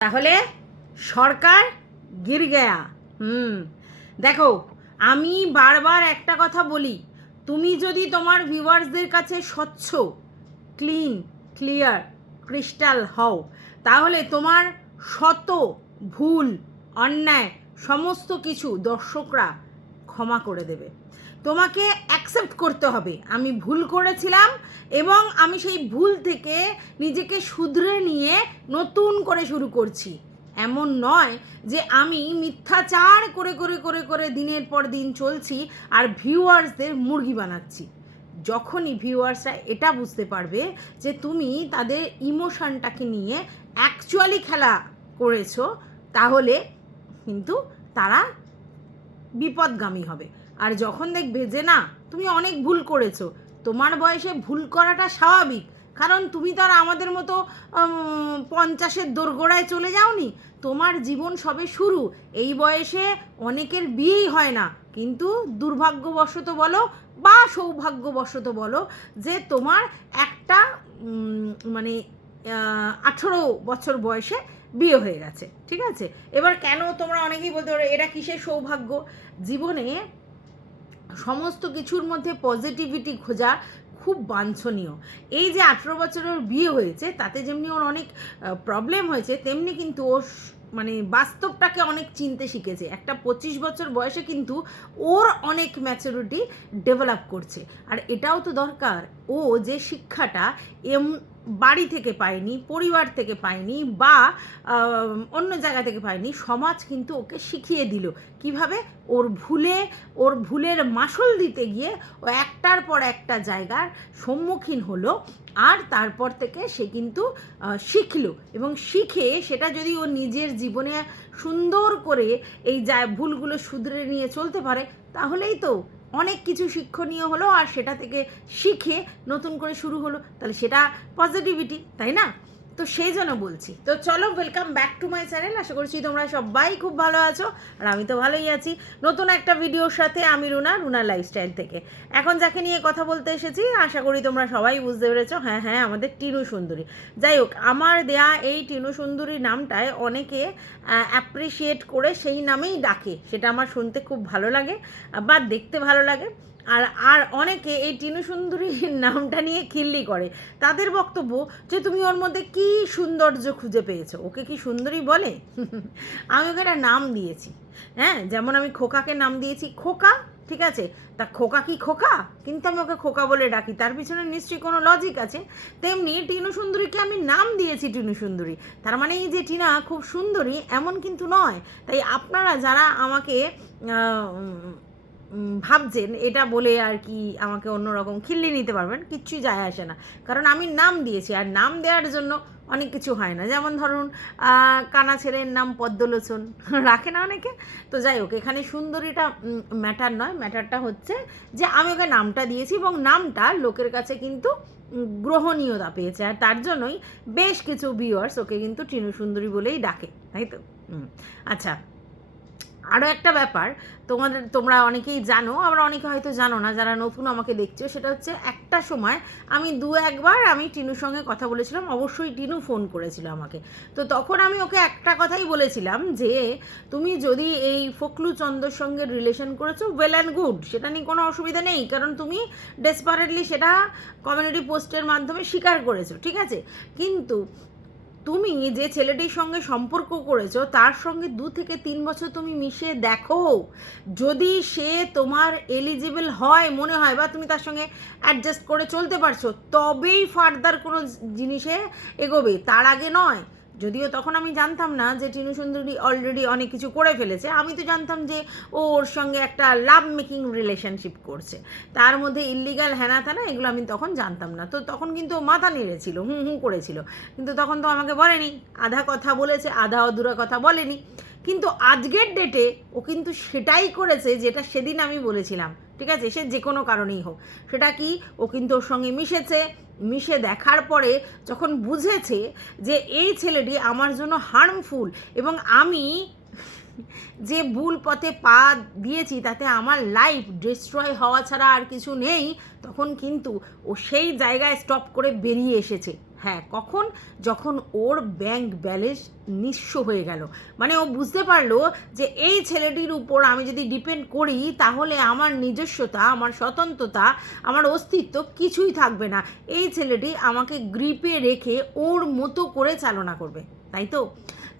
তাহলে সরকার গির গয়া। হুম। দেখো, আমি বারবার একটা কথা বলি, তুমি যদি তোমার ভিউয়ার্সদের কাছে স্বচ্ছ, ক্লিন, ক্লিয়ার, ক্রিস্টাল হও, তাহলে তোমার শত ভুল, অন্যায়, সমস্ত কিছু দর্শকরা ক্ষমা করে দেবে। তোমাকে অ্যাকসেপ্ট করতে হবে। আমি ভুল করেছিলাম এবং আমি সেই ভুল থেকে নিজেকে শুধরে নিয়ে নতুন করে শুরু করছি। এমন নয় যে আমি মিথ্যাচার করে করে করে করে দিনের পর দিন চলছি আর ভিউয়ার্সদের মুরগি বানাচ্ছি। যখনই ভিউয়ার্সরা এটা বুঝতে পারবে যে তুমি তাদের ইমোশনটাকে নিয়ে অ্যাকচুয়ালি খেলা করেছ, তাহলে কিন্তু তারা বিপদগামী হবে। আর যখন দেখবে যে না, তুমি অনেক ভুল করেছ, তোমার বয়সে ভুল করাটা স্বাভাবিক। কারণ তুমি তো আর আমাদের মতো পঞ্চাশের দোরগোড়ায় চলে যাওনি। তোমার জীবন সবে শুরু। এই বয়সে অনেকের বিয়েই হয় না। কিন্তু দুর্ভাগ্যবশত বলো বা সৌভাগ্যবশত বলো যে তোমার একটা মানে আঠেরো বছর বয়সে বিয়ে হয়ে গেছে। ঠিক আছে? এবার কেন তোমরা অনেকেই বলতে পারো, এটা কিসের সৌভাগ্য? জীবনে সমস্ত কিছুর মধ্যে পজিটিভিটি খোঁজা খুব বাঞ্ছনীয়। এই যে আঠেরো বছরের বিয়ে হয়েছে, তাতে যেমনি ওর অনেক প্রবলেম হয়েছে, তেমনি কিন্তু ও মানে বাস্তবটাকে অনেক চিনতে শিখেছে। একটা পঁচিশ বছর বয়সে কিন্তু ওর অনেক ম্যাচুরিটি ডেভেলপ করছে। আর এটাও তো দরকার, ও যে শিক্ষাটা এম বাড়ি থেকে পায়নি, পরিবার থেকে পায়নি বা অন্য জায়গা থেকে পায়নি, সমাজ কিন্তু ওকে শিখিয়ে দিল। কীভাবে? ওর ভুলে, ওর ভুলের মাসুল দিতে গিয়ে ও একটার পর একটা জায়গার সম্মুখীন হলো আর তারপর থেকে সে কিন্তু শিখল এবং শিখে সেটা যদি ও নিজের জীবনে সুন্দর করে এই যা ভুলগুলো শুধরে নিয়ে চলতে পারে, তাহলেই তো অনেক কিছু শিক্ষণীয় হলো আর সেটা থেকে শিখে নতুন করে শুরু হলো, তাহলে সেটা পজিটিভিটি তাই না? তো সেই জন্য বলছি। তো চলো welcome back to my channel আশা করছি তোমরা সবাই খুব ভালো আছো আর আমি তো ভালোই আছি। নতুন একটা ভিডিওর সাথে আমি রুনা রুনা লাইফস্টাইল থেকে। এখন যাকে নিয়ে কথা বলতে এসেছি, আশা করি তোমরা সবাই বুঝতে পেরেছ হ্যাঁ হ্যাঁ আমাদের টিনু সুন্দরী। যাই হোক, আমার দেয়া এই টিনু সুন্দরী নামটায় অনেকে অ্যাপ্রিসিয়েট করে সেই নামেই ডাকে। সেটা আমার শুনতে খুব ভালো লাগে, বা দেখতে ভালো লাগে। আর আর অনেকে এই টিনু সুন্দরীর নামটা নিয়ে খিল্লি করে। তাদের বক্তব্য যে তুমি ওর মধ্যে কি সৌন্দর্য খুঁজে পেয়েছ? ওকে কি সুন্দরী বলে? আমি ওকে একটা নাম দিয়েছি। হ্যাঁ যেমন আমি খোকাকে নাম দিয়েছি, খোকা, ঠিক আছে? তা খোকা কি খোকা? কিন্তু আমি ওকে খোকা বলে ডাকি। তার পিছনে নিশ্চয়ই কোনো লজিক আছে। তেমনি টিনু সুন্দরীকে আমি নাম দিয়েছি টিনু সুন্দরী। তার মানে এই যে টিনা খুব সুন্দরী, এমন কিন্তু নয়। তাই আপনারা যারা আমাকে ভাবছেন, এটা বলে আর কি আমাকে অন্যরকম খিল্লি নিতে পারবেন, কিচ্ছুই যায় আসে না। কারণ আমি নাম দিয়েছি, আর নাম দেওয়ার জন্য অনেক কিছু হয় না। যেমন ধরুন কানা ছেলের নাম পদ্মলোচন, রাখে না অনেকে। তো যাই হোক, এখানে সুন্দরীটা ম্যাটার নয়। ম্যাটারটা হচ্ছে যে আমি ওকে নামটা দিয়েছি এবং নামটা লোকের কাছে কিন্তু গ্রহণীয়তা পেয়েছে। আর তার জন্যই বেশ কিছু ভিউয়ার্স ওকে কিন্তু টিনু সুন্দরী বলেই ডাকে, তাই তো? আচ্ছা। আরও একটা ব্যাপার, তোমাদের, তোমরা অনেকেই জানো, আবার অনেকে হয়তো জানো না, যারা নতুন আমাকে দেখছ, সেটা হচ্ছে একটা সময় আমি দু একবার আমি টিনুর সঙ্গে কথা বলেছিলাম, অবশ্যই টিনু ফোন করেছিল আমাকে। তো তখন আমি ওকে একটা কথাই বলেছিলাম যে, তুমি যদি এই ফকলু চন্দ্রর সঙ্গে রিলেশন করেছ ওয়েল অ্যান্ড গুড সেটা নিয়ে কোনো অসুবিধা নেই, কারণ তুমি ডেসপারেটলি সেটা কমিউনিটি পোস্টের মাধ্যমে স্বীকার করেছ, ঠিক আছে? কিন্তু তুমি যে ছেলেটির সঙ্গে সম্পর্ক করেছ, তার সঙ্গে দু থেকে তিন বছর তুমি মিশে দেখো। যদি সে তোমার এলিজিবল হয় মনে হয় বা তুমি তার সঙ্গে অ্যাডজাস্ট করে চলতে পারছ, তবেই ফার্দার কোনো জিনিসে এগোবে। তার আগে নয়। যদিও তখন আমি জানতাম না যে টিনু সুন্দরী অলরেডি অনেক কিছু করে ফেলেছে। আমি তো জানতাম যে ও ওর সঙ্গে একটা লাভ মেকিং রিলেশনশিপ করছে। তার মধ্যে ইলিগাল হ্যানা ত্যানা এগুলো আমি তখন জানতাম না। তো তখন কিন্তু মাথা নেড়েছিল হুম হুম করেছিল। কিন্তু তখন তো আমাকে বলেনি। আধা কথা বলেছে, আধা অধুরা কথা বলেনি। কিন্তু আজকের ডেটে ও কিন্তু সেটাই করেছে যেটা সেদিন আমি বলেছিলাম। ঠিক আছে? সে যে কোনো কারণেই হোক। সেটা কি? ও কিন্তু ওর সঙ্গে মিশেছে। মিশে দেখার পরে যখন বুঝেছে যে এই ছেলেটি আমার জন্য হার্মফুল এবং আমি যে ভুল পথে পা দিয়েছি তাতে আমার লাইফ ডিস্ট্রয় হওয়া ছাড়া আর কিছু নেই, তখন কিন্তু ও সেই জায়গায় স্টপ করে বেরিয়ে এসেছে। হ্যাঁ কখন? যখন ওর ব্যাংক ব্যালেন্স নিঃস্ব হয়ে গেল। মানে ও বুঝতে পারল যে এই ছেলেটির উপর আমি যদি ডিপেন্ড করি, তাহলে আমার নিজস্বতা, আমার স্বতন্ত্রতা, আমার অস্তিত্ব কিছুই থাকবে না। এই ছেলেটি আমাকে গ্রিপে রেখে ওর মতো করে চালনা করবে, তাই তো?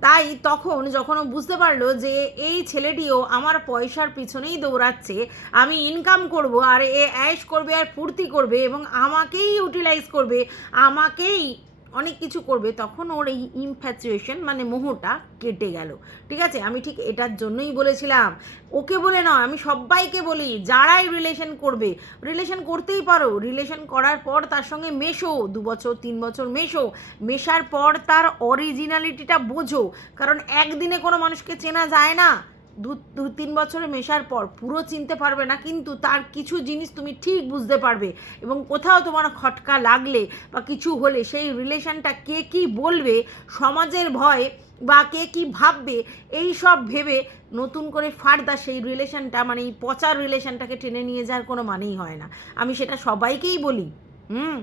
তাই তখন যখন বুঝতে পারল যে এই ছেলেটিও আমার পয়সার পিছনেই দৌড়াচ্ছে, আমি ইনকাম করব, আর এ অ্যাশ করবে আর ফুর্তি করবে এবং আমাকেই ইউটিলাইজ করবে, আমাকেই অনেক কিছু করবে, তখন ওর এই ইনফ্যাচুয়েশন মানে মোহটা কেটে গেল। ঠিক আছে? আমি ঠিক এটার জন্যই বলেছিলাম। ওকে বলে নয় আমি সবাইকে বলি, যারাই রিলেশন করবে রিলেশন করতেই পারো। রিলেশন করার পর তার সঙ্গে মেশো, দু বছর, তিন বছর মেশো। মেশার পর তার অরিজিনালিটিটা বোঝো। কারণ একদিনে কোনো মানুষকে চেনা যায় না। দু দু, তিন বছরে মেশার পর পুরো চিনতে পারবে না, কিন্তু তার কিছু জিনিস তুমি ঠিক বুঝতে পারবে এবং কোথাও তোমার খটকা লাগলে বা কিছু হলে সেই রিলেশনটা কে কি বলবে, সমাজের ভয় বা কে কি ভাববে, এই সব ভেবে নতুন করে ফার্দার সেই রিলেশনটা মানে এই পচার রিলেশনটাকে টেনে নিয়ে যাওয়ার কোনো মানেই হয় না। আমি সেটা সবাইকেই বলি, হুম?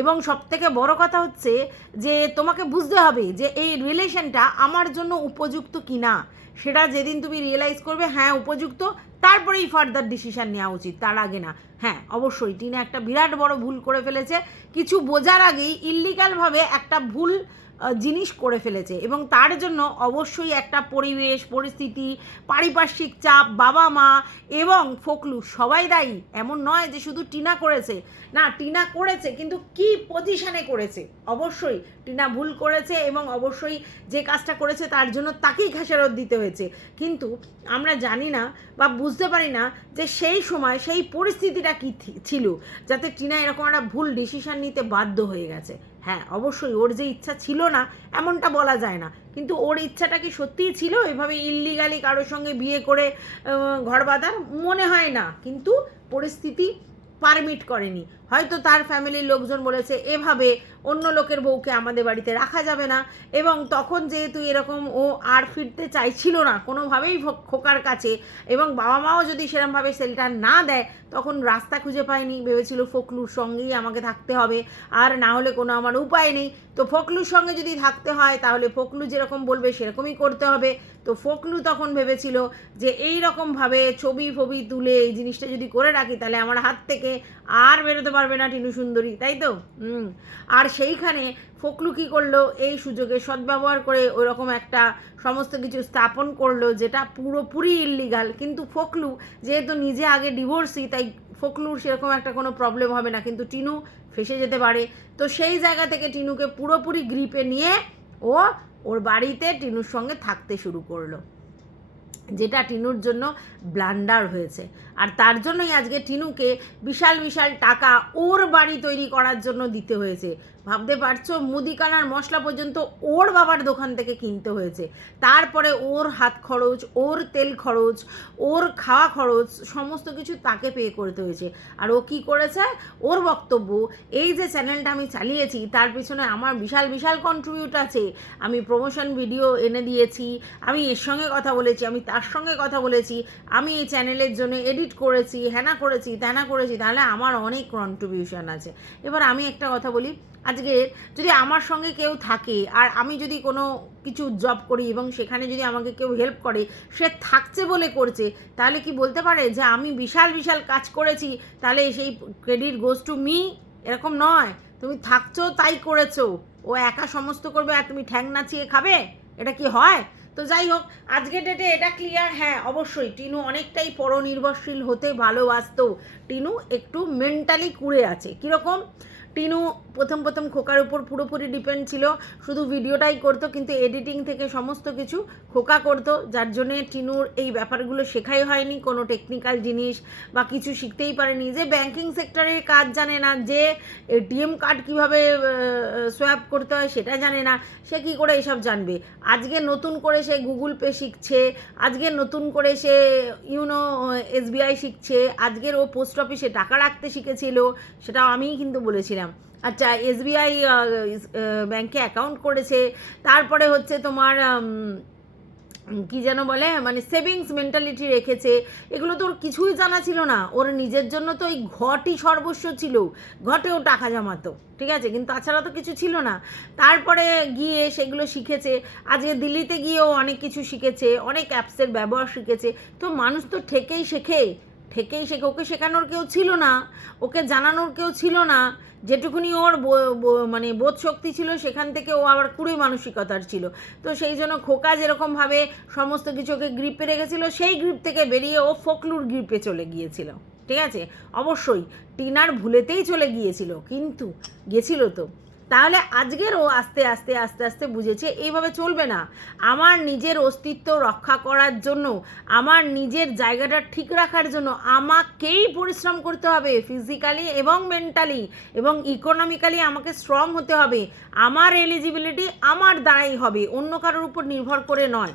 এবং সব থেকে বড় কথা হচ্ছে যে তোমাকে বুঝতে হবে যে এই রিলেশনটা আমার জন্য উপযুক্ত কি না সেটা যেদিন তুমি রিয়েলাইজ করবে হ্যাঁ উপযুক্ত, তারপরেই ফার্দার ডিসিশান নেওয়া উচিত, তার আগে না। হ্যাঁ অবশ্যই, টিনা একটা বিরাট বড় ভুল করে ফেলেছে। কিছু বোঝার আগেই ইল্লিগালভাবে একটা ভুল জিনিস করে ফেলেছে। এবং তার জন্য অবশ্যই একটা পরিবেশ, পরিস্থিতি, পারিপার্শ্বিক চাপ, বাবা মা এবং ফকলু সবাই দায়ী। এমন নয় যে শুধু টিনা করেছে। না, টিনা করেছে, কিন্তু কি পজিশানে করেছে? অবশ্যই টিনা ভুল করেছে এবং অবশ্যই যে কাজটা করেছে তার জন্য তাকেই খেসারত দিতে হয়েছে। কিন্তু আমরা জানি না বা বুঝতে পারি না যে সেই সময় সেই পরিস্থিতিটা কী ছিল, যাতে টিনা এরকম একটা ভুল ডিসিশন নিতে বাধ্য হয়ে গেছে। হ্যাঁ অবশ্যই ওর যে ইচ্ছা ছিল না, এমনটা বলা যায় না। কিন্তু ওর ইচ্ছাটা কি সত্যিই ছিল? এভাবে ইল্লিগালি কারোর সঙ্গে বিয়ে করে ঘর বাঁধার মনে হয় না। কিন্তু পরিস্থিতি পারমিট করেনি। হয়তো তার ফ্যামিলির লোকজন বলেছে, এভাবে অন্য লোকের বউকে আমাদের বাড়িতে রাখা যাবে না। এবং তখন যেহেতু এরকম ও আর ফিরতে চাইছিল না কোনোভাবেই খোকার কাছে, এবং বাবা মাও যদি সেরমভাবে সেলটা না দেয়, তখন রাস্তা খুঁজে পায়নি। ভেবেছিল ফকলুর সঙ্গেই আমাকে থাকতে হবে, আর না হলে কোনো আমার উপায় নেই। তো ফকলুর সঙ্গে যদি থাকতে হয়, তাহলে ফকলু যেরকম বলবে, সেরকমই করতে হবে। তো ফকলু তখন ভেবেছিল যে এই রকমভাবে ছবি ফবি তুলে এই জিনিসটা যদি করে রাখি, তাহলে আমার হাত থেকে আর বেরোতে পারবে না টিনু সুন্দরী, তাই তো? হুম। আর সেইখানে ফকলু কী করল, এই সুযোগে সদ্ব্যবহার করে ওই রকম একটা সমস্ত কিছু স্থাপন করল, যেটা পুরোপুরি ইল্লিগাল কিন্তু ফকলু যেহেতু নিজে আগে ডিভোর্সই তাই ফকলুর সেরকম একটা কোনো প্রবলেম হবে না। কিন্তু টিনু ফেসে যেতে পারে। তো সেই জায়গা থেকে টিনুকে পুরোপুরি গ্রিপে নিয়ে ও ওর বাড়িতে টিনুর সঙ্গে থাকতে শুরু করল। যেটা টিনুর জন্য ব্লান্ডার হয়েছে। আর তার জন্যই আজকে টিনুকে বিশাল বিশাল টাকা ওর বাড়ি তৈরি করার জন্য দিতে হয়েছে। ভাবতে পারছ? মুদিখানার মশলা পর্যন্ত ওর বাবার দোকান থেকে কিনতে হয়েছে। তারপরে ওর হাত খরচ, ওর তেল খরচ, ওর খাওয়া খরচ, সমস্ত কিছু তাকে পে করতে হয়েছে। আর ও কি করেছে? ওর বক্তব্য, এই যে চ্যানেলটা আমি চালিয়েছি, তার পিছনে আমার বিশাল বিশাল কন্ট্রিবিউট আছে। আমি প্রমোশন ভিডিও এনে দিয়েছি, আমি এর সঙ্গে কথা বলেছি, আমি তার সঙ্গে কথা বলেছি, আমি এই চ্যানেলের জন্য এডিট করেছি হ্যানা করেছি ত্যানা করেছি, তাহলে আমার অনেক কন্ট্রিবিউশন আছে। এবার আমি একটা কথা বলি আজকে যদি আমার সঙ্গে কেউ থাকে আর আমি যদি কোনো কিছু জব করি এবং সেখানে যদি আমাকে কেউ হেল্প করে, সে থাকছে বলে করছে, তাহলে কি বলতে পারে যে আমি বিশাল বিশাল কাজ করেছি, তাহলে সেই ক্রেডিট গোজ টু মি এরকম নয়। তুমি থাকছো তাই করেছ। ও একা সমস্ত করবে আর তুমি ঠ্যাং নাচিয়ে খাবে? এটা কি হয়? তো যাই হোক, আজকে ডেটে এটা ক্লিয়ার হ্যাঁ অবশ্যই। টিনু অনেকটাই পরনির্ভরশীল হতে ভালোবাসত। টিনু একটু মেন্টালি কুড়ে আছে। কীরকম? টিনু প্রথম প্রথম খোকার উপর পুরোপুরি ডিপেন্ড ছিল। শুধু ভিডিওটাই করতো, কিন্তু এডিটিং থেকে সমস্ত কিছু খোকা করতো, যার জন্যে টিনুর এই ব্যাপারগুলো শেখাই হয়নি। কোনো টেকনিক্যাল জিনিস বা কিছু শিখতেই পারেনি। যে ব্যাংকিং সেক্টরের কাজ জানে না, যে এটিএম কার্ড কীভাবে সোয়াপ করতে হয় সেটা জানে না, সে কী করে এসব জানবে? আজকে নতুন করে সে গুগল পে শিখছে, আজকে নতুন করে সে ইউনো এসবিআই শিখছে, আজকের ও পোস্ট অফিসে টাকা রাখতে শিখেছিল, সেটাও আমিই কিন্তু বলেছিলাম। আচ্ছা এসবিআই ব্যাংকে অ্যাকাউন্ট করেছে। তারপরে হচ্ছে তোমার কি যেন বলে মানে সেভিংস মেন্টালিটি রেখেছে। এগুলো তো ওর কিছুই জানা ছিল না। ওর নিজের জন্য তো এই ঘটই সর্বস্ব ছিল। ঘটেও টাকা জমাতো, ঠিক আছে? কিন্তু তাছাড়া তো কিছু ছিল না। তারপরে গিয়ে সেগুলো শিখেছে। আজকে দিল্লিতে গিয়েও অনেক কিছু শিখেছে, অনেক অ্যাপসের ব্যবহার শিখেছে। তো মানুষ তো ঠেকেই শেখে। ঠেকেই শেখে ওকে শেখানোর কেউ ছিল না, ওকে জানানোর কেউ ছিল না। যেটুকুনি ওর মানে বোধ শক্তি ছিল, সেখান থেকে ও আবার কুড়ি মানসিকতার ছিল। তো সেই জন্য খোকা যেরকমভাবে সমস্ত কিছুকে গ্রিপে রেখেছিল, সেই গ্রিপ থেকে বেরিয়ে ও ফকলুর গ্রিপে চলে গিয়েছিল। ঠিক আছে? অবশ্যই, টিনার ভুলেতেই চলে গিয়েছিল, কিন্তু গেছিল তো। তাহলে আজকের ও আস্তে আস্তে আস্তে আস্তে বুঝেছে, এইভাবে চলবে না। আমার নিজের অস্তিত্ব রক্ষা করার জন্য, আমার নিজের জায়গাটা ঠিক রাখার জন্য আমাকেই পরিশ্রম করতে হবে ফিজিক্যালি এবং মেন্টালি এবং ইকোনমিক্যালি আমাকে স্ট্রং হতে হবে। আমার এলিজিবিলিটি আমার দ্বারাই হবে, অন্য কারোর উপর নির্ভর করে নয়।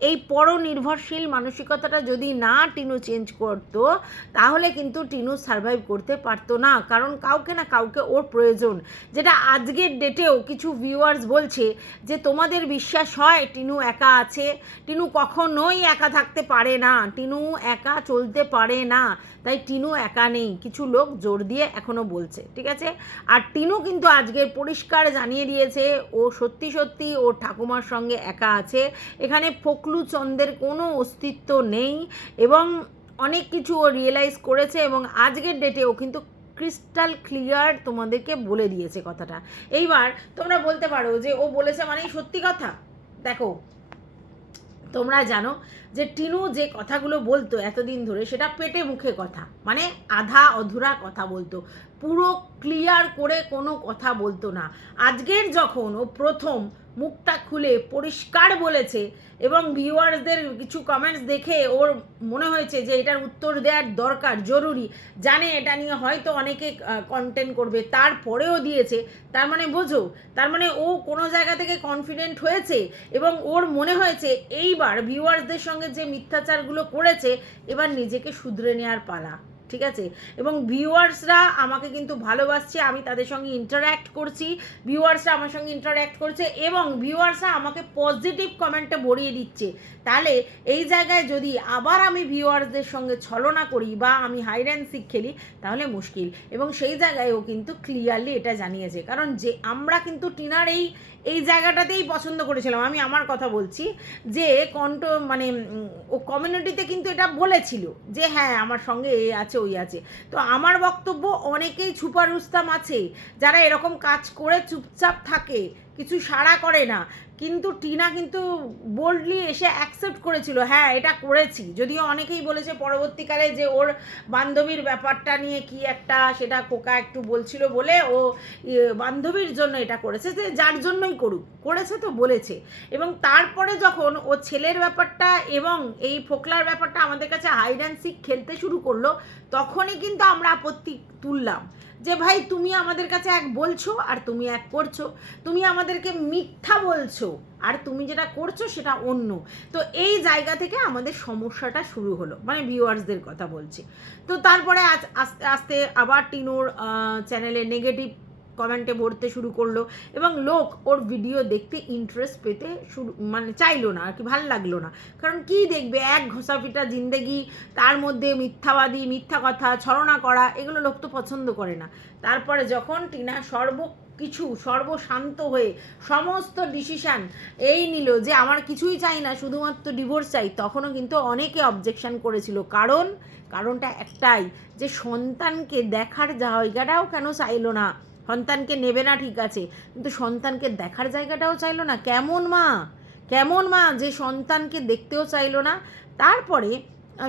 এই পরনির্ভরশীল মানসিকতাটা যদি না টিনু চেঞ্জ করতো, তাহলে কিন্তু টিনু সার্ভাইভ করতে পারতো না। কারণ কাউকে না কাউকে ওর প্রয়োজন। যেটা আজকের ডেটেও কিছু ভিউয়ার্স বলছে যে, তোমাদের বিশ্বাস হয় টিনু একা আছে? টিনু কখনোই একা থাকতে পারে না। টিনু একা চলতে পারে না। তাই টিনু একা নেই। কিছু লোক জোর দিয়ে এখনও বলছে, ঠিক আছে? আর টিনু কিন্তু আজকে পরিষ্কার জানিয়ে দিয়েছে, ও সত্যি সত্যি ও ঠাকুমার সঙ্গে একা আছে। এখানে ফকলু চন্দের কোনো অস্তিত্ব নেই এবং অনেক কিছু ও রিয়েলাইজ করেছে এবং আজকের ডেটে ও কিন্তু ক্রিস্টাল ক্লিয়ার তোমাদেরকে বলে দিয়েছে কথাটা। এইবার তোমরা বলতে পারো যে ও বলেছে মানেই সত্যি কথা। দেখো তোমরা জানো যে টিনু যে কথাগুলো বলতো এতদিন ধরে সেটা পেটে মুখে কথা মানে আধা অধুরা কথা বলতো। পুরো ক্লিয়ার করে কোনো কথা বলতো না। আজকের যখন ও প্রথম মুখটা খুলে পরিষ্কার বলেছে এবং ভিউয়ার্সদের কিছু কমেন্টস দেখে ওর মনে হয়েছে যে এটার উত্তর দেওয়ার দরকার, জরুরি। জানে এটা নিয়ে হয়তো অনেকে কন্টেন্ট করবে, তারপরেও দিয়েছে। তার মানে বোঝো, তার মানে ও কোনো জায়গা থেকে কনফিডেন্ট হয়েছে এবং ওর মনে হয়েছে এইবার ভিউয়ার্সদের সঙ্গে যে মিথ্যাচারগুলো করেছে, এবার নিজেকে শুধরে নেওয়ার পালা। ঠিক আছে? এবং ভিউয়ার্সরা আমাকে কিন্তু ভালোবাসছে, আমি তাদের সঙ্গে ইন্টারঅ্যাক্ট করছি, ভিউয়ার্সরা আমার সঙ্গে ইন্টারঅ্যাক্ট করছে এবং ভিউয়ার্সরা আমাকে পজিটিভ কমেন্টে ভরিয়ে দিচ্ছে। তাহলে এই জায়গায় যদি আবার আমি ভিউয়ার্সদের সঙ্গে ছলনা করি বা আমি হাইড অ্যান্ড সিক খেলি, তাহলে মুশকিল। এবং সেই জায়গায় ও কিন্তু ক্লিয়ারলি এটা জানিয়েছে। কারণ যে আমরা কিন্তু টিনার এই এই জায়গাটাতেই পছন্দ করেছিলাম। আমি আমার কথা বলছি যে কণ্ঠ মানে ও কমিউনিটিতে কিন্তু এটা বলেছিল যে হ্যাঁ আমার সঙ্গে এ আছে, ওই আছে। তো আমার বক্তব্য, অনেকেই ছুপার রুস্তাম আছে, যারা এরকম কাজ করে চুপচাপ থাকে, কিছু সাড়া করে না। কিন্তু টিনা কিন্তু বোল্ডলি এসে অ্যাকসেপ্ট করেছিল হ্যাঁ এটা করেছি। যদিও অনেকেই বলেছে পরবর্তীকালে যে ওর বান্ধবীর ব্যাপারটা নিয়ে কি একটা সেটা কোকা একটু বলছিল বলে ও ইয়ে, বান্ধবীর জন্য এটা করেছে যে যার জন্যই করুক। করেছে তো বলেছে। এবং তারপরে যখন ও ছেলের ব্যাপারটা এবং এই ফোকলার ব্যাপারটা আমাদের কাছে হাইড অ্যান্ড সিক খেলতে শুরু করল তখনই কিন্তু আমরা আপত্তি তুললাম। যে ভাই তুমি আমাদের কাছে এক বলছো আর তুমি এক করছ। তুমি আমাদেরকে মিথ্যা বলছো আর তুমি যেটা করছ সেটা অন্য। তো এই জায়গা থেকে আমাদের সমস্যাটা শুরু হলো মানে ভিউয়ার্সদের কথা বলছি। তো তারপরে আজ আস্তে আস্তে আবার টিনোর চ্যানেলে নেগেটিভ কমেন্টে ভরতে শুরু করল এবং লোক ওর ভিডিও দেখতে ইন্টারেস্ট পেতে শুরু মানে চাইলো না, আর কি ভালো লাগল না। কারণ কি দেখবে, এক ঘষাপিটা জিন্দেগি, তার মধ্যে মিথ্যাবাদী, মিথ্যা কথা, ছলনা করা, এগুলো লোক তো পছন্দ করে না। তারপরে যখন টিনা সর্ব কিছু, সর্বশান্ত হয়ে সমস্ত ডিসিশান এই নিল যে আমার কিছুই চাই না, শুধুমাত্র ডিভোর্স চাই, তখনও কিন্তু অনেকে অবজেকশন করেছিল। কারণ, কারণটা একটাই, যে সন্তানকে দেখার জায়গাটাও কেন চাইলো না? সন্তানকে নেবে না, ঠিক আছে। কিন্তু সন্তানকে দেখার জায়গাটাও চাইলো না। কেমন মা? কেমন মা যে সন্তানকে দেখতেও চাইলো না? তারপরে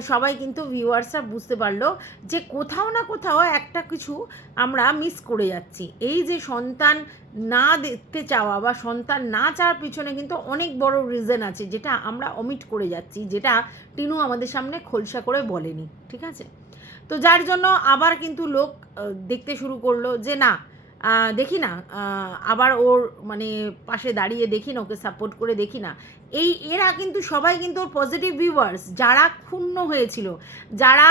সবাই কিন্তু ভিউয়ার্সরা বুঝতে পারল যে কোথাও না কোথাও একটা কিছু আমরা মিস করে যাচ্ছি। এই যে সন্তান না দেখতে চাওয়া বা সন্তান না চাওয়ার পিছনে কিন্তু অনেক বড় রিজন আছে, যেটা আমরা অমিট করে যাচ্ছি, যেটা টিনু আমাদের সামনে খোলসা করে বলেনি, ঠিক আছে? তো যার জন্য আবার কিন্তু লোক দেখতে শুরু করল যে না দেখি না। আবার ওর মানে পাশে দাঁড়িয়ে দেখি না, ওকে সাপোর্ট করে দেখি না। এই, এরা কিন্তু সবাই কিন্তু ওর পজিটিভ ভিউয়ার্স যারা ক্ষুণ্ণ হয়েছিল, যারা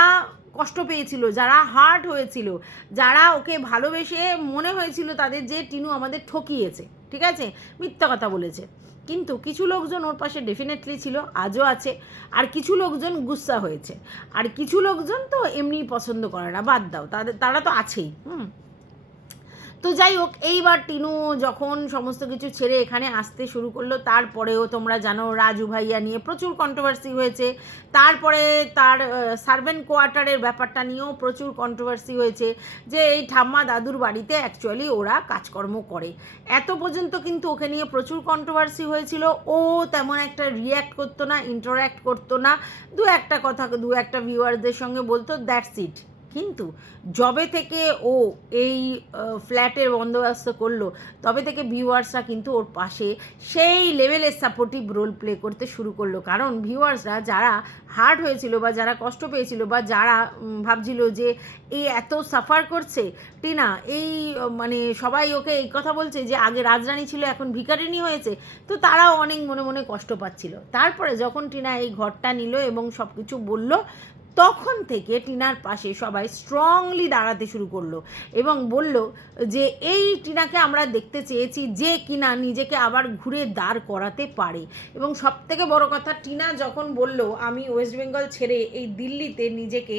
কষ্ট পেয়েছিল, যারা হার্ট হয়েছিল, যারা ওকে ভালোবেসে মনে হয়েছিল তাদের যে টিনু আমাদের ঠকিয়েছে, ঠিক আছে? মিথ্যা কথা বলেছে। কিন্তু কিছু লোকজন ওর পাশে ডেফিনেটলি ছিল, আজও আছে। আর কিছু লোকজন গুস্সা হয়েছে। আর কিছু লোকজন তো এমনি পছন্দ করে না, বাদ দাও। তাদের, তারা তো আছেই, হুম? তো যাই হোক, এইবার টিনু যখন সমস্ত কিছু ছেড়ে এখানে আসতে শুরু করল, তারপরেও তোমরা জানো রাজু ভাইয়া নিয়ে প্রচুর কন্ট্রোভার্সি হয়েছে। তারপরে তার সার্ভেন্ট কোয়ার্টারের ব্যাপারটা নিয়েও প্রচুর কন্ট্রোভার্সি হয়েছে যে এই ঠাম্মা দাদুর বাড়িতে অ্যাকচুয়ালি ওরা কাজকর্ম করে। এত পর্যন্ত কিন্তু ওকে নিয়ে প্রচুর কন্ট্রোভার্সি হয়েছিল। ও তেমন একটা রিয়্যাক্ট করতো না ইন্টারাক্ট করতো না। দু একটা কথা, দু একটা ভিউয়ারদের সঙ্গে বলতো দ্যাটস ইট কিন্তু যবে থেকে ও এই ফ্ল্যাটের বন্দোবস্ত করল, তবে থেকে ভিউয়ার্সরা কিন্তু ওর পাশে সেই লেভেলের সাপোর্টিভ রোল প্লে করতে শুরু করল। কারণ ভিউয়ার্সরা যারা হার্ট হয়েছিল বা যারা কষ্ট পেয়েছিল বা যারা ভাবছিল যে এই এত সাফার করছে, টিনা, এই মানে সবাই ওকে এই কথা বলছে যে আগে রাজরানী ছিল, এখন ভিকারিনী হয়েছে, তো তারাও অনেক মনে মনে কষ্ট পাচ্ছিল। তারপরে যখন টিনা এই ঘরটা নিল এবং সব কিছু বলল তখন থেকে টিনার পাশে সবাই স্ট্রংলি দাঁড়াতে শুরু করল এবং বলল যে, এই টিনাকে আমরা দেখতে চেয়েছি যে কিনা নিজেকে আবার ঘুরে দাঁড় করাতে পারে। এবং সব থেকে বড় কথা, টিনা যখন বলল, আমি ওয়েস্ট বেঙ্গল ছেড়ে এই দিল্লিতে নিজেকে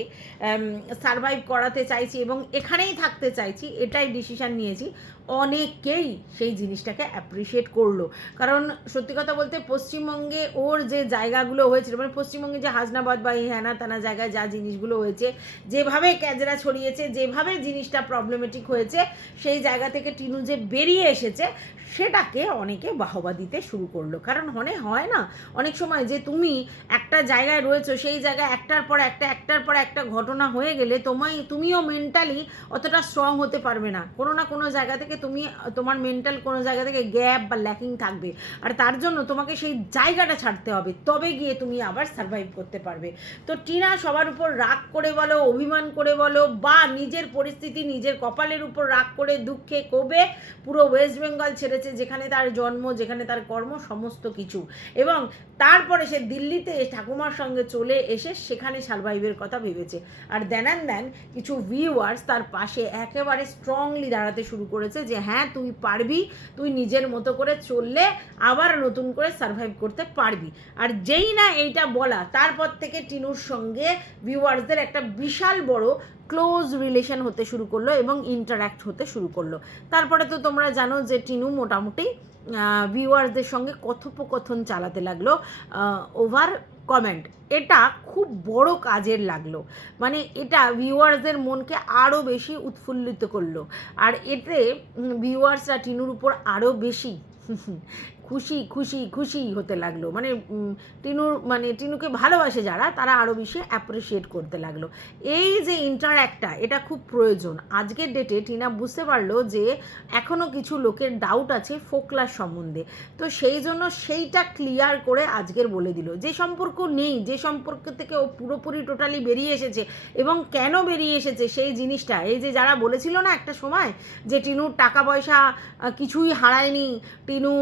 সারভাইভ করাতে চাইছি এবং এখানেই থাকতে চাইছি, এটাই ডিসিশন নিয়েছি। অনেকেই সেই জিনিসটাকে অ্যাপ্রিসিয়েট করল। কারণ সত্যি কথা বলতে পশ্চিমবঙ্গে ওর যে জায়গাগুলো হয়েছিল মানে পশ্চিমবঙ্গে যে হাজনাবাদ বা এই হ্যানা তানা জায়গায় যা জিনিসগুলো হয়েছে, যেভাবে ক্যাজরা ছড়িয়েছে, যেভাবে জিনিসটা প্রবলেমেটিক হয়েছে, সেই জায়গা থেকে টিনু যে বেরিয়ে এসেছে, সেটাকে অনেকে বাহবা দিতে শুরু করল। কারণ মনে হয় না, অনেক সময় যে তুমি একটা জায়গায় রয়েছো, সেই জায়গায় একটার পর একটা, একটার পর একটা ঘটনা হয়ে গেলে তোমায়, তুমিও মেন্টালি অতটা স্ট্রং হতে পারবে না। কোনো না কোনো জায়গা থেকে তুমি, তোমার মেন্টাল কোনো জায়গা থেকে গ্যাপ বা ল্যাকিং থাকবে। আর তার জন্য তোমাকে সেই জায়গাটা ছাড়তে হবে, তবে গিয়ে তুমি আবার সার্ভাইভ করতে পারবে। তো টিনা, সবার উপর রাগ করে বলো, অভিমান করে বলো, বা নিজের পরিস্থিতি নিজের কপালের উপর রাগ করে দুঃখে কবে পুরো ওয়েস্ট বেঙ্গল ছেড়েছে, যেখানে তার জন্ম, যেখানে তার কর্ম, সমস্ত কিছু। এবং তারপরে সে দিল্লিতে ঠাকুমার সঙ্গে চলে এসে সেখানে সার্ভাইভের কথা ভেবেছে। আর দেন অ্যান্ড দেন কিছু ভিউয়ার্স তার পাশে একেবারে স্ট্রংলি দাঁড়াতে শুরু করেছে যে হ্যাঁ তুই পারবি, তুই নিজের মতো করে চললে আবার নতুন করে সার্ভাইভ করতে পারবি। আর যেই না এইটা বলা, তারপর থেকে টিনুর সঙ্গে ভিউয়ার্সদের একটা বিশাল বড় ক্লোজ রিলেশন হতে শুরু করল এবং ইন্টারাক্ট হতে শুরু করল। তারপরে তো তোমরা জানো যে টিনু মোটামুটি ভিউয়ার্সদের সঙ্গে কথোপকথন চালাতে লাগল ওভার কমেন্ট এটা খুব বড় কাজের লাগল। মানে এটা ভিউয়ার্সদের মনকে আরও বেশি উৎফুল্লিত করল। আর এতে ভিউয়ার্সরা টিনুর উপর আরও বেশি খুশি খুশি খুশি হতে লাগল। মানে টিনুর মানে টিনুকে ভালোবাসে যারা, তারা আরও বেশি অ্যাপ্রিসিয়েট করতে লাগল। এই যে ইন্টারঅ্যাক্টটা এটা খুব প্রয়োজন। আজকের ডেটে টিনা বুঝতে পারল যে এখনও কিছু লোকের ডাউট আছে ফোকলার সম্বন্ধে। তো সেই জন্য সেইটা ক্লিয়ার করে আজকের বলে দিল। যে সম্পর্ক নেই, যে সম্পর্ক থেকে ও পুরোপুরি টোটালি বেরিয়ে এসেছে এবং কেন বেরিয়ে এসেছে সেই জিনিসটা, এই যে যারা বলেছিল না একটা সময় যে টিনুর টাকা পয়সা কিছুই হারায়নি, টিনু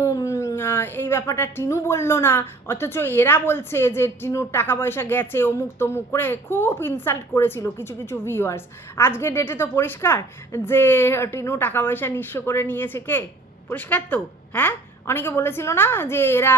এই ব্যাপারটা টিনু বলল না, অথচ এরা বলছে যে টিনুর টাকা পয়সা গেছে, অমুক তমুক করে খুব ইনসাল্ট করেছিল কিছু কিছু ভিউয়ার্স আজকের ডেটে তো পরিষ্কার যে টিনু টাকা পয়সা নিঃস্ব করে নিয়েছে কে? পরিষ্কার তো হ্যাঁ? অনেকে বলেছিল না যে এরা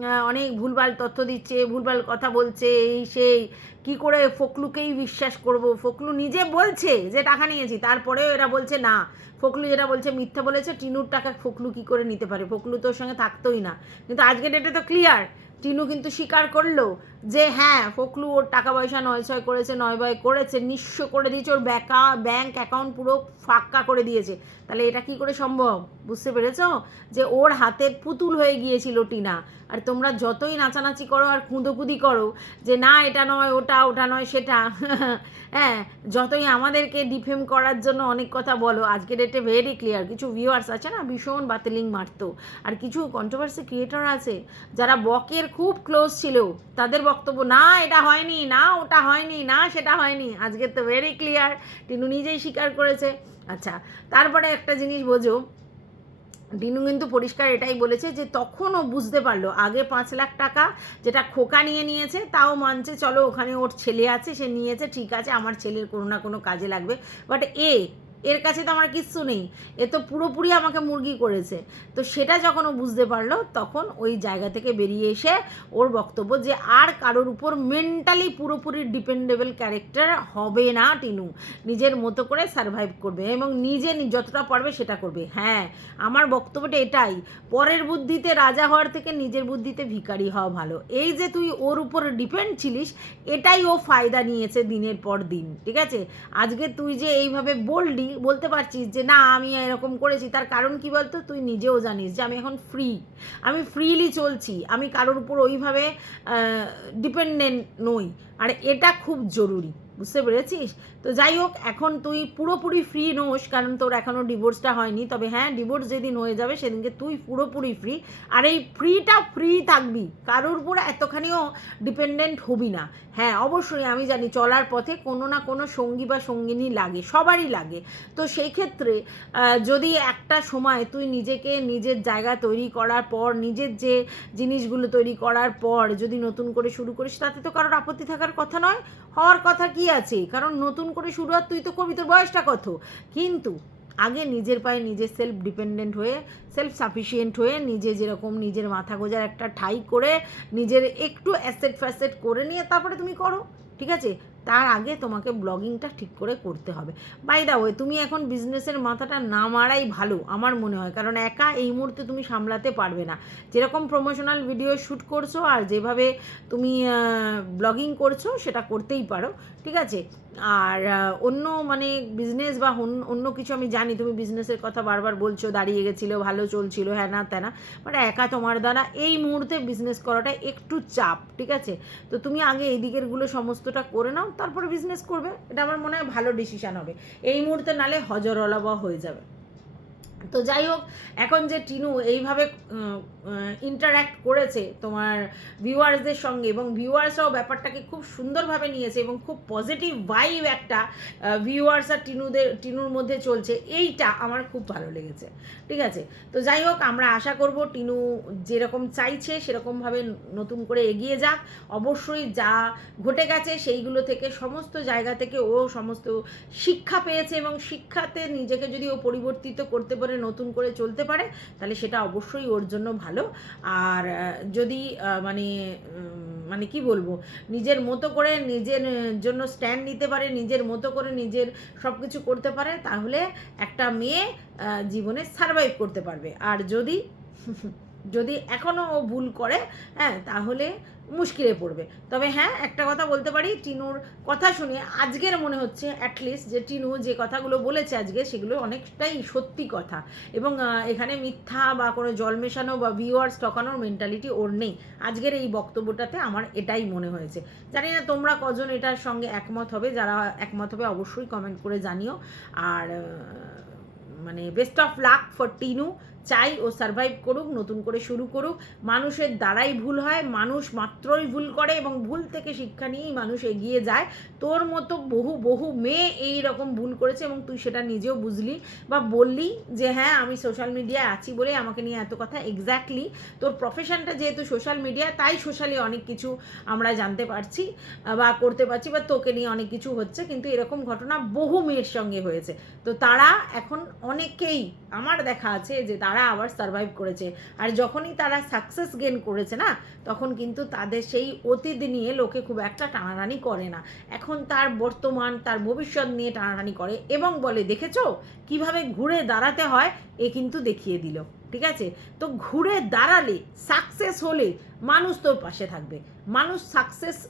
অনেক ভুলভাল তথ্য দিচ্ছে, ভুলভাল কথা বলছে, এই সেই। কি করে ফকলুকেই বিশ্বাস করব? ফকলু নিজে বলছে যে টাকা নিয়েছি, তারপরেও এরা বলছে না। ফকলু যেটা বলছে মিথ্যা বলেছে, টিনুর টাকা ফকলু কি করে নিতে পারে? ফকলু তোর সঙ্গে থাকতোই না। কিন্তু আজকের ডেটে তো ক্লিয়ার টিনু কিন্তু স্বীকার করল। যে হ্যাঁ ফকলু ওর টাকা পয়সা নয় ছয় করেছে নয় বয় করেছে, নিঃস্ব করে দিয়েছে, ওর ব্যাকা, ব্যাংক অ্যাকাউন্ট পুরো ফাঁকা করে দিয়েছে। তাহলে এটা কি করে সম্ভব? বুঝতে পেরেছ? যে ওর হাতের পুতুল হয়ে গিয়েছিল টিনা। আর তোমরা যতই নাচানাচি করো আর কুঁদোকুদি করো যে না, এটা নয়, ওটা ওটা নয়, সেটা হ্যাঁ যতই আমাদেরকে ডিফেম করার জন্য অনেক কথা বলো আজকে ডেটে ভেরি ক্লিয়ার কিছু ভিউয়ার্স আছে না, ভীষণ বাতিলিং মারতো। আর কিছু কন্ট্রোভার্সি ক্রিয়েটর আছে, যারা বকের খুব ক্লোজ ছিল, তাদের বক্তব্য, না, এটা হয়নি, না, ওটা হয়নি, না, সেটা হয়নি। আজকে তো ভেরি ক্লিয়ার টিনু নিজেই স্বীকার করেছে। আচ্ছা তারপরে একটা জিনিস বোঝো ডিনু কিন্তু পরিষ্কার এটাই বলেছে যে তখনও বুঝতে পারল, আগে পাঁচ লাখ টাকা যেটা খোকা নিয়ে নিয়েছে, তাও মানছে, চলো, ওখানে ওর ছেলে আছে, সে নিয়েছে, ঠিক আছে, আমার ছেলের কোনো না কোনো কাজে লাগবে। বাট এ এর কাছে তো আমার কিচ্ছু নেই। এ তো পুরোপুরি আমাকে মুরগি করেছে। তো সেটা যখন ও বুঝতে পারল, তখন ওই জায়গা থেকে বেরিয়ে এসে ওর বক্তব্য যে আর কারোর উপর মেন্টালি পুরোপুরি ডিপেন্ডেবল ক্যারেক্টার হবে না টিনু। নিজের মতো করে সারভাইভ করবে এবং নিজে যতটা পারবে সেটা করবে। হ্যাঁ আমার বক্তব্যটা এটাই, পরের বুদ্ধিতে রাজা হওয়ার থেকে নিজের বুদ্ধিতে ভিখারি হওয়া ভালো। এই যে তুই ওর উপর ডিপেন্ড ছিলিস, এটাই ও ফায়দা নিয়েছে দিনের পর দিন, ঠিক আছে? আজকে তুই যে এইভাবে বললি বলতে পারছিস যে, না, আমি এরকম করেছি। তার কারণ কি বলতো? তুই নিজেও জানিস যে, আমি এখন ফ্রি আমি ফ্রিলি চলছি। আমি কারোর উপর ওইভাবে ডিপেন্ডেন্ট নই। আর এটা খুব জরুরি। বুঝতে পেরেছিস? তো যাই হোক, এখন তুই পুরোপুরি ফ্রি নোস, কারণ তোর এখনও ডিভোর্সটা হয়নি। তবে হ্যাঁ ডিভোর্স যেদিন হয়ে যাবে, সেদিনকে তুই পুরোপুরি ফ্রি আর এই ফ্রিটা ফ্রি থাকবি, কারোর উপর এতখানিও ডিপেন্ডেন্ট হবি না। হ্যাঁ অবশ্যই আমি জানি চলার পথে কোনো না কোনো সঙ্গী বা সঙ্গিনী লাগে, সবারই লাগে। তো সেই ক্ষেত্রে যদি একটা সময় তুই নিজেকে নিজের জায়গা তৈরি করার পর, নিজের যে জিনিসগুলো তৈরি করার পর, যদি নতুন করে শুরু করিস, তাতে তো কারোর আপত্তি থাকার কথা নয়। হওয়ার কথা কি আছে? কারণ নতুন করে শুরু আর তুই তো করবি, তোর বয়সটা কত? কিন্তু আগে নিজের পায়ে নিজে সেলফ ডিপেন্ডেন্ট হয়ে সেলফ সাফিসিয়েন্ট হয়ে নিজে যেরকম নিজের মাথা গোজার একটা ঠাই করে নিজের একটু অ্যাসেট ফ্যাসেট করে নিয়ে তারপরে তুমি করো, ঠিক আছে? তার আগে তোমাকে ব্লগিংটা ঠিক করে করতে হবে। বাই দা ওয়ে তুমি এখন বিজনেসের মাথাটা না মারাই ভালো, আমার মনে হয়। কারণ একা এই মুহূর্তে তুমি সামলাতে পারবে না। যেরকম প্রমোশনাল ভিডিও শ্যুট করছ আর যেভাবে তুমি ব্লগিং করছ, সেটা করতেই পারো। ঠিক আছে? আর অন্য মানে বিজনেস বা অন্য- কিছু আমি জানি, তুমি বিজনেসের কথা বারবার বলছো, দাঁড়িয়ে গেছিল, ভালো চলছিল হ্যাঁ না বাট একা তোমার দ্বারা এই মুহূর্তে বিজনেস করাটা একটু চাপ, ঠিক আছে? তো তুমি আগে এই দিকেরগুলো সমস্তটা করে নাও তারপরে বিজনেস করবে, এটা আমার মনে হয় ভালো ডিসিশান হবে। এই মুহূর্তে নালে হজরলাবা হয়ে যাবে। তো যাই হোক, এখন যে টিনু এইভাবে ইন্টারাক্ট করেছে তোমার ভিউয়ার্সদের সঙ্গে এবং ভিউয়ার্সরাও ব্যাপারটাকে খুব সুন্দরভাবে নিয়েছে এবং খুব পজিটিভ ভাইব একটা ভিউয়ার্স আর টিনুদের, টিনুর মধ্যে চলছে। এইটা আমার খুব ভালো লেগেছে। ঠিক আছে? তো যাই হোক, আমরা আশা করব টিনু যেরকম চাইছে, সেরকমভাবে নতুন করে এগিয়ে যাক। অবশ্যই যা ঘটে গেছে, সেইগুলো থেকে সমস্ত জায়গা থেকে ও সমস্ত শিক্ষা পেয়েছে এবং শিক্ষাতে নিজেকে যদি ও পরিবর্তিত করতে পারে, নতুন করে চলতে পারে, তাহলে সেটা অবশ্যই ওর জন্য ভালো। আর যদি মানে মানে কি বলব, নিজের মতো করে নিজের জন্য স্ট্যান্ড নিতে পারে, নিজের মতো করে নিজের সব কিছু করতে পারে, তাহলে একটা মেয়ে জীবনে সারভাইভ করতে পারবে। আর যদি যদি এখনও ও ভুল করে হ্যাঁ তাহলে মুশকিলে পড়বে। তবে হ্যাঁ একটা কথা বলতে পারি, টিনুর কথা শুনে আজকের মনে হচ্ছে অ্যাটলিস্ট যে টিনু যে কথাগুলো বলেছে আজকে, সেগুলো অনেকটাই সত্যি কথা। এবং এখানে মিথ্যা বা কোনো জল মেশানো বা ভিউয়ার্স ঠকানোর মেন্টালিটি ওর নেই। আজকের এই বক্তব্যটাতে আমার এটাই মনে হয়েছে। জানি না তোমরা কজন এটার সঙ্গে একমত হবে, যারা একমত হবে অবশ্যই কমেন্ট করে জানিও। আর মানে best of luck for Tinu. চাই ও সারভাইভ করুক, নতুন করে শুরু করুক। মানুষের দ্বারাই ভুল হয়, মানুষ মাত্রই ভুল করে এবং ভুল থেকে শিক্ষা নিয়েই মানুষ এগিয়ে যায়। তোর মতো বহু বহু মেয়ে এই রকম ভুল করেছে এবং তুই সেটা নিজেও বুঝলি বা বললি যে হ্যাঁ আমি সোশ্যাল মিডিয়ায় আছি বলে আমাকে নিয়ে এত কথা এক্স্যাক্টলি তোর প্রফেশনটা যেহেতু সোশ্যাল মিডিয়া তাই সোশ্যালি অনেক কিছু আমরা জানতে পারছি বা করতে পারছি বা তোকে নিয়ে অনেক কিছু হচ্ছে। কিন্তু এরকম ঘটনা বহু মেয়ের সঙ্গে হয়েছে। তো তারা এখন অনেকেই আমার দেখা আছে যে তারা আবার সার্ভাইভ করেছে। আর যখনই তারা সাকসেস গেন করেছে না, তখন কিন্তু তাদের সেই অতীত নিয়ে লোকে খুব একটা টানাটানি করে না। এখন তার বর্তমান, তার ভবিষ্যৎ নিয়ে টানাটানি করে এবং বলে, দেখেছ? কীভাবে ঘুরে দাঁড়াতে হয়? এ কিন্তু দেখিয়ে দিল। ঠিক আছে? তো ঘুরে দাঁড়ালে সাকসেস হলে মানুষ তোর পাশে থাকবে। মানুষ সাকসেস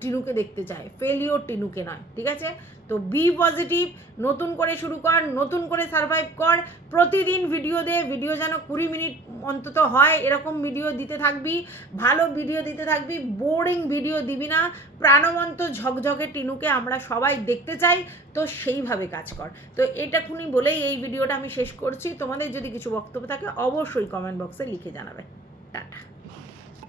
টিনুকে দেখতে চায়। ফেলিওর টিনুকে নয়, ঠিক আছে? তো বি পজিটিভ নতুন করে শুরু কর, নতুন করে সার্ভাইভ কর। প্রতিদিন ভিডিও দে ভিডিও যেন কুড়ি মিনিট অন্তত হয়, এরকম ভিডিও দিতে থাকবি, ভালো ভিডিও দিতে থাকবি বোরিং ভিডিও দিবি না। প্রাণবন্ত ঝকঝকে টিনুকে আমরা সবাই দেখতে চাই, তো সেইভাবে কাজ কর। তো এটাকুনি বলেই এই ভিডিওটা আমি শেষ করছি। তোমাদের যদি কিছু বক্তব্য থাকে, অবশ্যই কমেন্ট বক্সে লিখে জানাবে। টাটা।